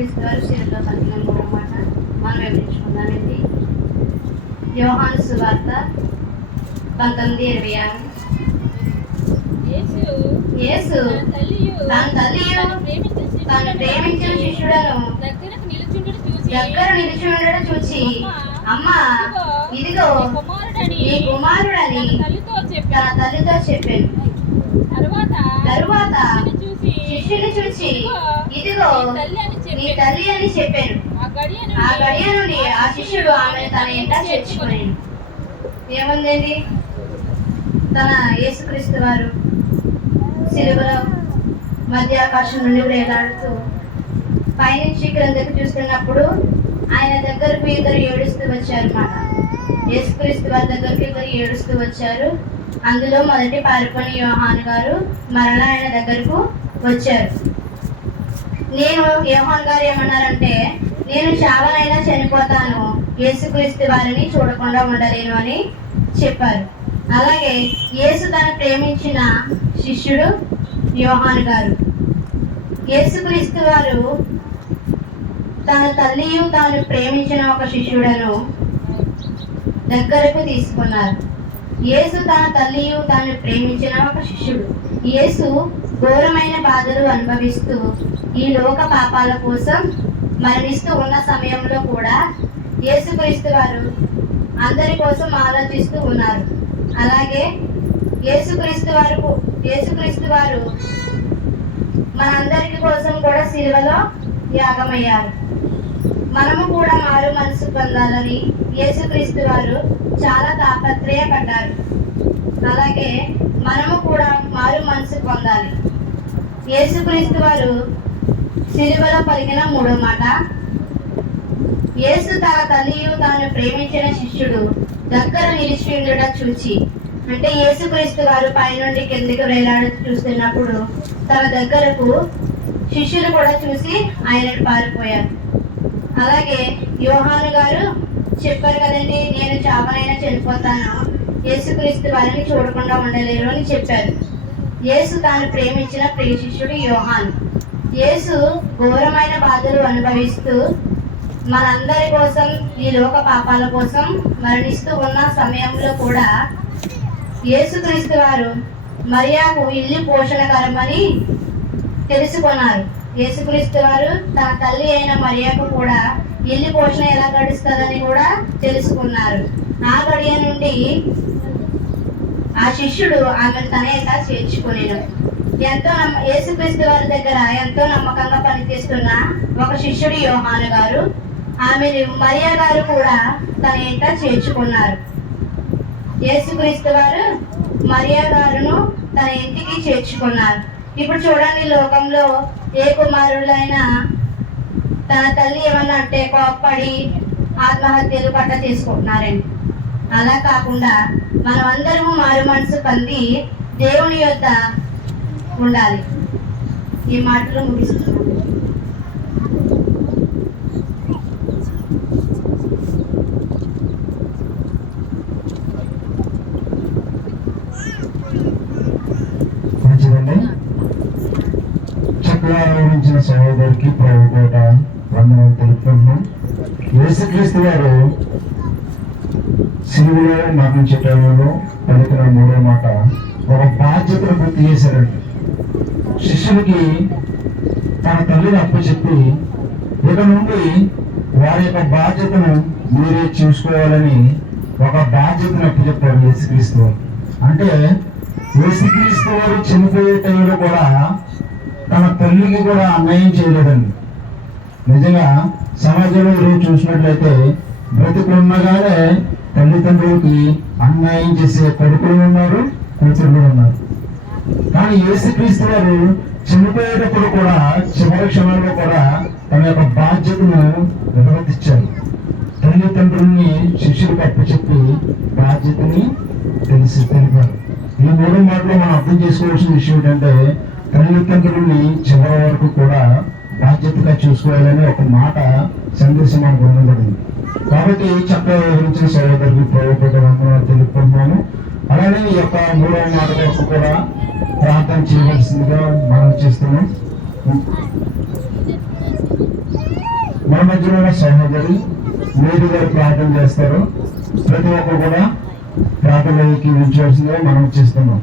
యేసుక్రీస్తు వారు శిలువలో పలికిన మూడో మాట మనం వివరించుకుందామండి యోహాను సువార్త పంతొమ్మిది ఇరవై ఆరు. యేసు తన తల్లియు తన ప్రేమించిన శిష్యుడను చూసి దగ్గర చూచి అమ్మా ఇదిగో ఈ కుమారుడని తన తల్లితో చెప్పాను. ఇదిగో నీ తల్లి అని చెప్పాను. ఆ గడియ ఆ శిష్యుడు ఆమెను తన ఇంట చేర్చుకునేను ఏముందండి? తన యేసుక్రీస్తు వారు సిలువలో మధ్యాకాశం నుండి వేలాడుతూ పైనుంచి క్రిందకు చూస్తున్నప్పుడు ఆయన దగ్గరకు ఇద్దరు ఏడుస్తూ వచ్చారు మాట యేసుక్రీస్తు వారి దగ్గరకు ఇద్దరు ఏడుస్తూ వచ్చారు. అందులో మొదటి పారిపోయిన యోహాన్ గారు మరలా ఆయన దగ్గరకు వచ్చారు. నేను యోహాన్ గారు ఏమన్నారంటే నేను చావనైనా చనిపోతాను. యేసుక్రీస్తు వారిని చూడకుండా ఉండలేను అని చెప్పారు. అలాగే యేసు తను ప్రేమించిన శిష్యుడు యోహాన్ గారు. యేసుక్రీస్తు వారు తన తల్లియు తాను ప్రేమించిన ఒక శిష్యుడను దగ్గరకు తీసుకున్నారు. యేసు తన తల్లియు తాను ప్రేమించిన ఒక శిష్యుడు. యేసు ఘోరమైన బాధలు అనుభవిస్తూ ఈ లోక పాపాల కోసం మరణిస్తూ ఉన్న సమయంలో కూడా యేసుక్రీస్తు వారు అందరి కోసం ఆలోచిస్తూ ఉన్నారు. అలాగే యేసుక్రీస్తు వారు యేసుక్రీస్తు వారు మనందరికి కోసం కూడా సిలువలో యాగమయ్యారు. మనము కూడా మారు మనసు పొందాలని యేసుక్రీస్తు వారు చాలా తాపత్రయపడ్డారు. అలాగే మనము కూడా మారు మనసు పొందాలి. యేసుక్రీస్తు వారు సిలువలో పలికిన మూడో మాట. యేసు తన తల్లియు తాను ప్రేమించిన శిష్యుడు దగ్గర నిలిచి ఉండట చూచి అంటే యేసుక్రీస్తు వారు పైనుండి కిందికి వేలాడు చూస్తున్నప్పుడు తన దగ్గరకు శిష్యులు కూడా చూసి ఆయన పారిపోయారు. అలాగే యోహాను గారు చెప్పారు కదండి నేను చావనైనా చనిపోతాను? యేసుక్రీస్తు వారిని చూడకుండా ఉండలేరు అని చెప్పారు. యేసు తాను ప్రేమించిన ప్రియ శిష్యుడు యోహాన్. యేసు ఘోరమైన బాధలు అనుభవిస్తూ మనందరి కోసం ఈ లోక పాపాల కోసం మరణిస్తూ ఉన్న సమయంలో కూడా యేసుక్రీస్తు వారు మరియాకు ఇల్లు పోషణకరమని తెలుసుకున్నారు. యేసుక్రీస్తు వారు తన తల్లి అయిన మరియాకు కూడా ఇల్లు పోషణ ఎలా గడుస్తుందని కూడా తెలుసుకున్నారు. ఆ గడియ నుండి ఆ శిష్యుడు ఆమెను తన యొక్క చేర్చుకునేను. ఎంతో నమ్మ యేసుక్రీస్తు వారి దగ్గర ఎంతో నమ్మకంగా పనిచేస్తున్న ఒక శిష్యుడు యోహాను గారు ఆమెను మరియా గారు కూడా తన యొక్క చేర్చుకున్నారు. యేసుక్రీస్తు వారు మరియా గారును తన ఇంటికి చేర్చుకున్నారు. ఇప్పుడు చూడండి లోకంలో ఏ కుమారులైనా తన తల్లి ఏమన్నా అంటే కోప్పడి ఆత్మహత్యలు పట్ట తీసుకుంటున్నారండి. అలా కాకుండా మనం అందరము మారు మనసు పొంది దేవుని యొద్ద ఉండాలి. ఈ మాటలు ముగిస్తున్నాను. చక్కగా వివరించిన సహోదరికి ప్రభుత్వ వందనం తెలుపుతున్నాం యేసుక్రీస్తు గారు సిలువలో మరణించే టైంలో పలుకున్న మూడో మాట. ఒక బాధ్యతను పూర్తి చేశారండి శిష్యులకి తన తల్లిని అప్పచెప్పి ఇక నుండి వారి యొక్క బాధ్యతను మీరే చూసుకోవాలని ఒక బాధ్యతను అప్పచెప్పారు యేసుక్రీస్తు. అంటే యేసుక్రీస్తు వారు చనిపోయే టైంలో కూడా తన తల్లికి కూడా అన్యాయం చేయలేదండి. నిజంగా సమాజంలో ఈరోజు చూసినట్లయితే బ్రతికున్నగానే తల్లిదండ్రులకి అన్యాయం చేసే కొడుకులు ఉన్నారు కూతుర్లు ఉన్నారు. కానీ యేసుక్రీస్తు వారు చనిపోయేటప్పుడు కూడా చివరి క్షణంలో కూడా తన యొక్క బాధ్యతను నిర్వర్తించారు. తల్లిదండ్రుల్ని శిష్యులకు అప్పచెప్పి బాధ్యతని తెలిసి తెలిపారు. ఈ మూడు మాటలు మనం అర్థం చేసుకోవాల్సిన విషయం ఏంటంటే తల్లిదండ్రుల్ని చివరి వరకు కూడా బాధ్యతగా చూసుకోవాలని ఒక మాట సందేశం మనకు ఉండబడింది కాబట్టి చక్కగా వివరించిన సహోదరులు ప్రభుత్వ వందనాలు తెలుపుతున్నాము అలానే ఈ యొక్క మూడవ మాట కొరకు కూడా ప్రార్థన చేయవలసిందిగా మనం చేస్తున్నాం. మన మధ్యలో ఉన్న సహోదరి మీరు గారు ప్రార్థన చేస్తారు. ప్రతి ఒక్కరు కూడా ప్రార్థనకి ఉంచవలసిందిగా మనం చేస్తున్నాం.